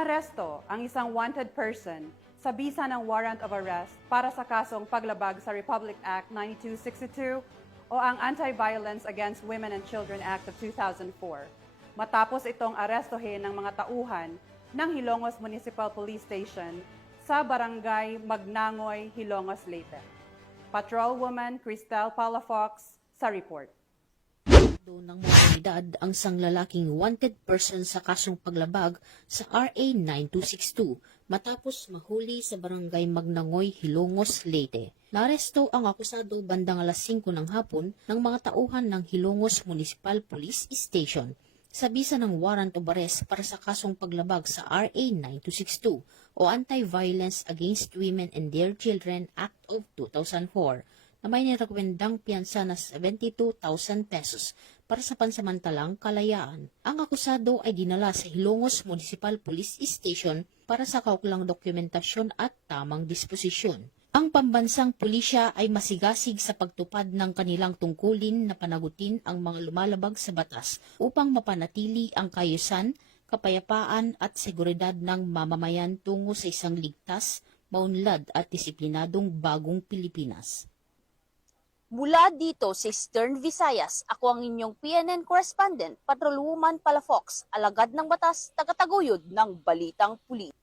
Naaresto ang isang wanted person sa bisa ng warrant of arrest para sa kasong paglabag sa Republic Act 9262 o ang Anti-Violence Against Women and Children Act of 2004, matapos itong arestohin ng mga tauhan ng Hilongos Municipal Police Station sa Barangay Magnangoy, Hilongos, Leyte. Patrolwoman Cristel Palafox sa report. Ng mobilidad ang isang lalaking wanted person sa kasong paglabag sa RA 9262 matapos mahuli sa barangay Magnangoy, Hilongos, Leyte. Naaresto ang akusado bandang alas 5 ng hapon ng mga tauhan ng Hilongos Municipal Police Station sa bisa ng warrant of arrest para sa kasong paglabag sa RA 9262 o Anti-Violence Against Women and Their Children Act of 2004 na may nirekomendang piyansa na 72,000 pesos para sa pansamantalang kalayaan. Ang akusado ay dinala sa Hilongos Municipal Police Station para sa kaukulang dokumentasyon at tamang disposisyon. Ang pambansang pulisya ay masigasig sa pagtupad ng kanilang tungkulin na panagutin ang mga lumalabag sa batas upang mapanatili ang kaayusan, kapayapaan at seguridad ng mamamayan tungo sa isang ligtas, maunlad at disiplinadong bagong Pilipinas. Mula dito sa Eastern Visayas, ako ang inyong PNN correspondent, Patrolwoman Palafox, alagad ng batas, tagataguyod ng Balitang Pulis.